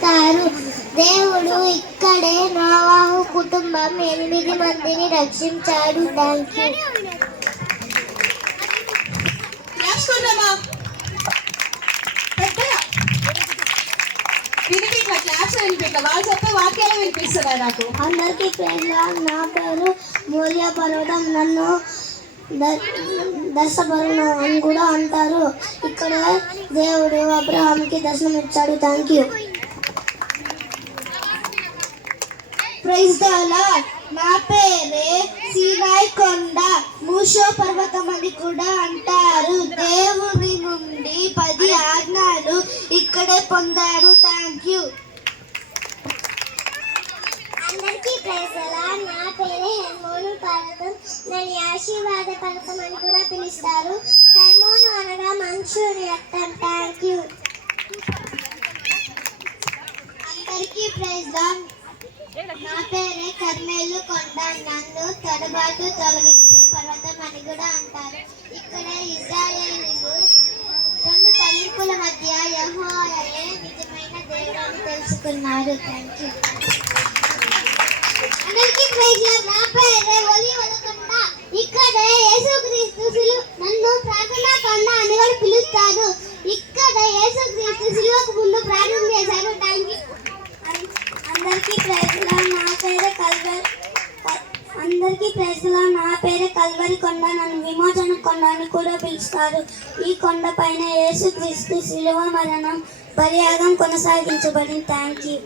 పిలుస్తారు. దేవుడు ఇక్కడే నోవాహు కుటుంబం 8 మందిని రక్షించాడు. Thank you. వాళ్ళు చెప్పే వాక్యాలు వినిపిస్తున్నాయి నాకు. అందరికీ నా పేరు మోరియా పర్వతం, నన్ను దర్శపరుణం అని కూడా అంటారు. ఇక్కడ దేవుడు అబ్రహాంకి దర్శనం ఇచ్చాడు. Thank you. Praise the Lord. నా పేరే సీనాయి కొండ, మూషో పర్వతం అని కూడా అంటారు. దేవుని నుండి 10 ఆజ్ఞలు ఇక్కడే పొందాడు. Thank you. అందరికీ ప్రైజ్ ద లార్డ్. నా పేరే హెర్మోను పర్వతం, నన్ను ఆశీర్వాద పర్వతం అని కూడా పిలుస్తారు. హెర్మోను అనగా మంచూరి రక్తం. Thank you. అందరికీ ప్రైజ్ లార్డ్. నా పేరే కర్మేలు కొండ, నన్ను తడబాటు తొలగించే పర్వతం అని కూడా అంటారు. ఇక్కడ ఇశ్రాయేలీయులు 2 తలింపుల మధ్య యెహోవాయే నిజమైన దేవుడు అని తెలుసుకున్నారు. Thank you. అందరికీ ప్రైజ్ లార్డ్. నా పేరే ఒలీవల కొండ, ఇక్కడ యేసుక్రీస్తు నన్ను ప్రార్థనా కొండ అని కూడా పిలుస్తారు. ఇక్కడ యేసుక్రీస్తు సిలువకు ముందు ప్రార్థన చేశారు. Thank you. అందరికీ ప్రైజ్ లార్డ్. నా పేరే కల్వరి కొండ, నన్ను విమోచన కొండ అని కూడా పిలుస్తారు. ఈ కొండ పైన యేసుక్రీస్తు శిలువ మరణం, బలియాగం కొనసాగించబడింది. Thank you.